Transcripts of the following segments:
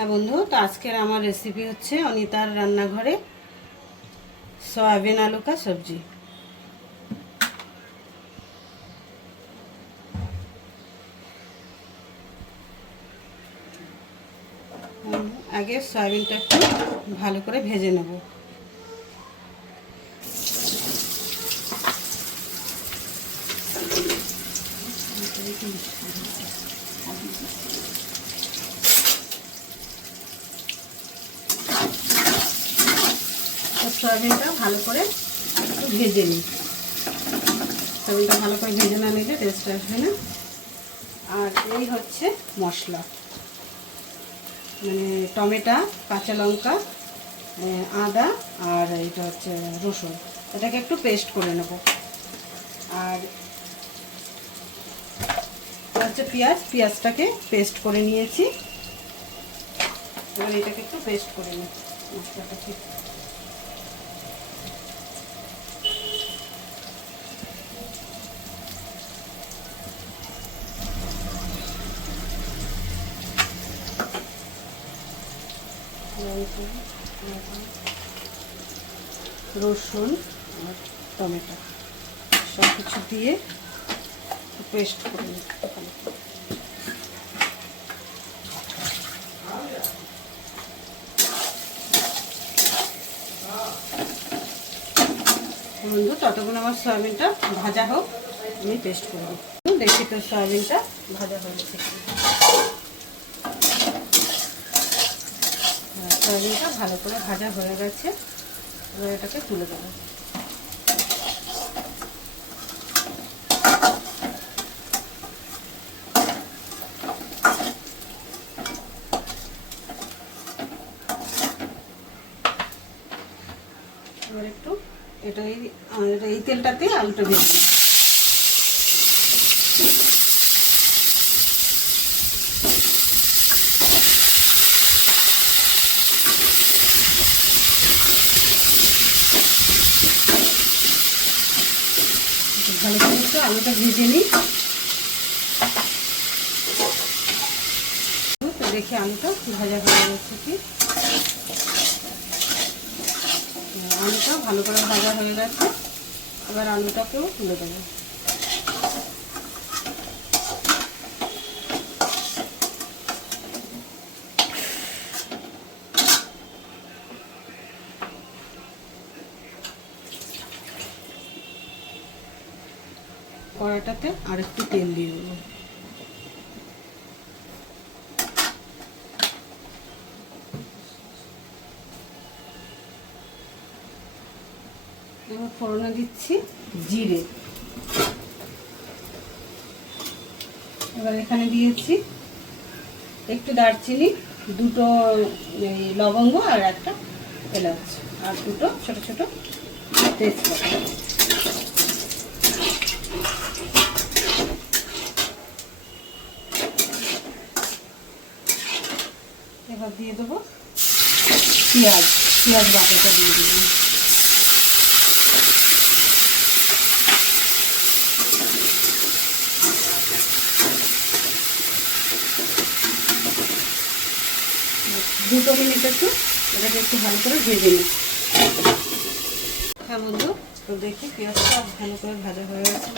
হ্যাঁ বন্ধু, তো আজকের আমার রেসিপি হচ্ছে অনিতার রান্নাঘরে সয়াবিন আলু কা সবজি। আগে সয়াবিনটা একটু ভালো করে ভেজে নেব। সয়াবিনটা ভালো করে ভেজে নিই। সয়াবিনটা ভালো করে ভেজে না নিলে টেস্ট আসবে না। আর এই হচ্ছে মশলা, মানে টমেটো, কাঁচা লঙ্কা, আদা আর এটা হচ্ছে রসুন। এটাকে একটু পেস্ট করে নেব। আর হচ্ছে পেঁয়াজটাকে পেস্ট করে নিয়েছি। এবার এটাকে একটু পেস্ট করে নিই মশলাটাকে। রসুন আর টমেটো সব কিছু দিয়ে পেস্ট করে নিতে হবে। বন্ধু, ততক্ষণ আমার সয়াবিনটা ভাজা হোক, আমি পেস্ট করব। দেখি তো সয়াবিনটা ভাজা হয়ে গেছে। সয়াবিনটা ভালো করে ভাজা হয়ে গেছে। এবার এটাকে তুলে দেবো। এবার একটু এই তেলটাতে আলুটা ভেজে নেব। ভালো করে একটু আলুটা ভেজে নিই। দেখি আলুটা ভাজা হয়ে গেছে কি। আলুটা ভালো করে ভাজা হয়ে গেছে। এবার আলুটাকেও তুলে দেবো। কড়াইটাতে আর একটু তেল দিয়ে দেবো। এবার ফোড়নে দিচ্ছি জিরে। এবার এখানে দিয়েছি একটু দারচিনি, দুটো লবঙ্গ আর একটা এলাচ, আর দুটো ছোট ছোট তেজপাতা। এবার দিয়ে দেবো পেঁয়াজ বাটাটা দিয়ে দেবো। দুটো মিনিট একটু এটাকে একটু ভালো করে ভেজে নিই। হ্যাঁ বন্ধু, তো দেখি পেঁয়াজটা ভালো করে ভাজা হয়ে গেছে।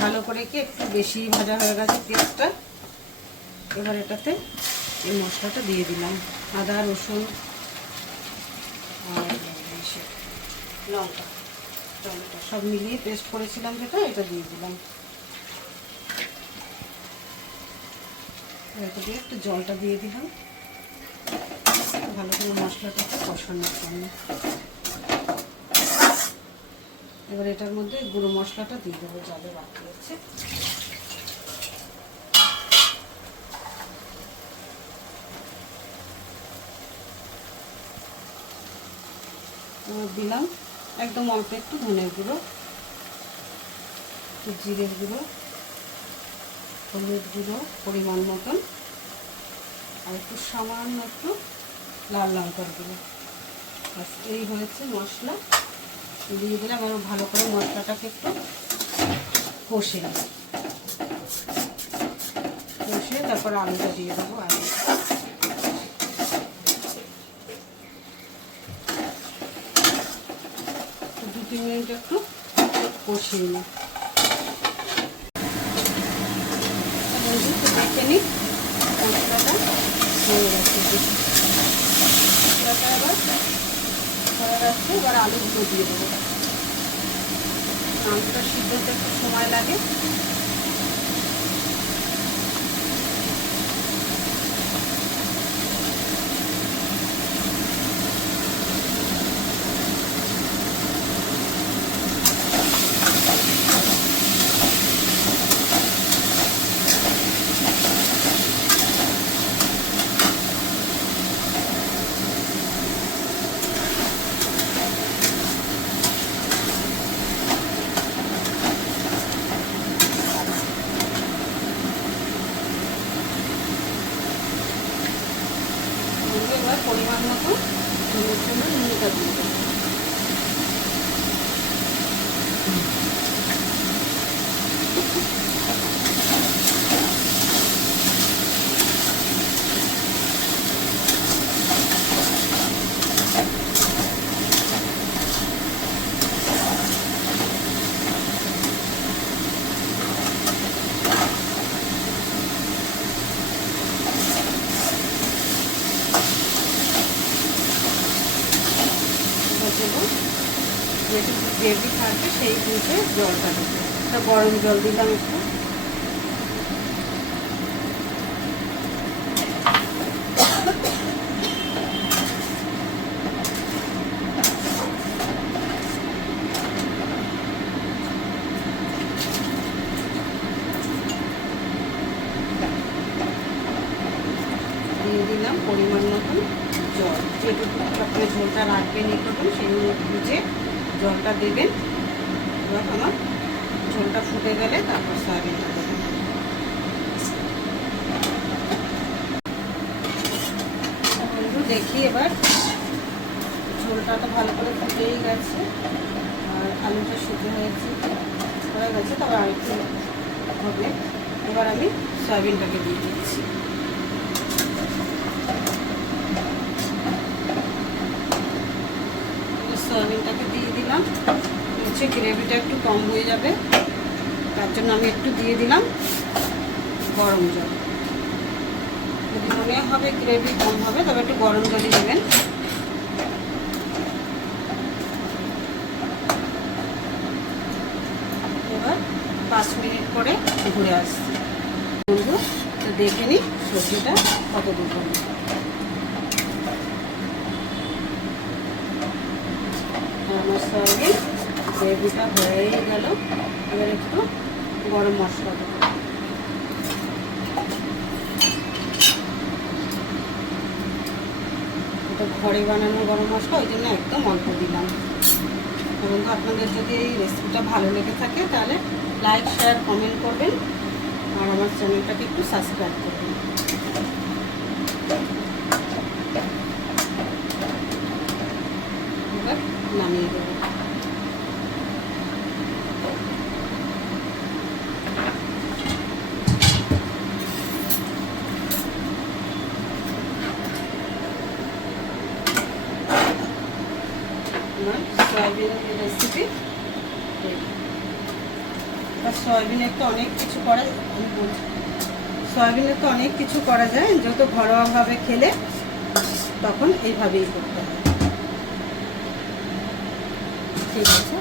ভালো করে কি একটু বেশি ভাজা হয়ে গেছে পেঁয়াজটা। এবার এটাতে এই মশলাটা দিয়ে দিলাম। আদা, রসুন আর লঙ্কা, টমেটো সব মিলিয়ে পেস্ট করেছিলাম যেটা, এটা দিয়ে দিলাম। এটা দিয়ে একটু জলটা দিয়ে দিলাম ভালো করে মশলাটাকে কষানোর জন্য। এবার এটার মধ্যে গুঁড়ো মশলাটা দিয়ে দেবো, জলে বাকি আছে। দিলাম একদম অল্প একটু ধনের গুঁড়ো, একটু জিরের গুঁড়ো, হলুদ গুঁড়ো পরিমাণ মতন, আর একটু সামান্য একটু লাল লঙ্কার গুঁড়ো। বাস এই হয়েছে মশলা। দিয়ে দিলাম। আরও ভালো করে মশলাটাকে একটু কষে তারপর আলুটা দিয়ে দেবো। 2-3 মিনিট একটু কষিয়ে নিই। দেখে নিই মশলাটা হয়ে গেছে। মশলাটা এবার হয়ে গেছে, এবার আলুগুলো দিয়ে দেবো। আলুটা সিদ্ধ হতে একটু সময় লাগে। এবার পরিমাণ মতো নুনের জন্য নুনটা দিয়ে দেবো। যেটু গ্রেভি থাকবে সেই বুঝে জলটা দেবো। একটা গরম জল দিলাম একটু। দিয়ে দিলাম পরিমাণ মতন জল, যেটুকু আপনার ঝোলটা রাখবেন একটু সেই বুঝে জলটা দেবেন। এবার আমার ঝোলটা ফুটে গেলে তারপর সয়াবিনটা দেবেন। দেখি এবার ঝোলটা তো ভালো করে ফুটেই গেছে আর আলুটা সিদ্ধ হয়ে গেছে, তবে আরেকটু হবে। এবার আমি সয়াবিনটাকে দিয়ে দিচ্ছি। সয়াবিনটাকে দিয়ে দিলাম। হচ্ছে গ্রেভিটা একটু কম হয়ে যাবে, তার জন্য আমি একটু দিয়ে দিলাম গরম জল। যদি মনে হবে গ্রেভি কম হবে তবে একটু গরম জলই দেবেন। এবার 5 মিনিট করে ঘুরে আসছি। বন্ধু তো দেখে নিই সবজিটা কত দূর হবে। আমার সয়াবিন গ্রেভিটা হয়েই গেল। এবার একটু গরম মশলা দেবো। এটা ঘরে বানানো গরম মশলা, ওই জন্য একদম অল্প দিলাম। এবং আপনাদের যদি এই রেসিপিটা ভালো লেগে থাকে তাহলে লাইক, শেয়ার, কমেন্ট করবেন আর আমার চ্যানেলটাকে একটু সাবস্ক্রাইব করবেন। এবার নামিয়ে দেবো। Soybean recipe. সয়াবিনের তো অনেক কিছু করা, আমি বলছি সয়াবিনের তো অনেক কিছু করা যায়, যত ঘরোয়াভাবে খেলে তখন এইভাবেই করতে হয়। ঠিক আছে।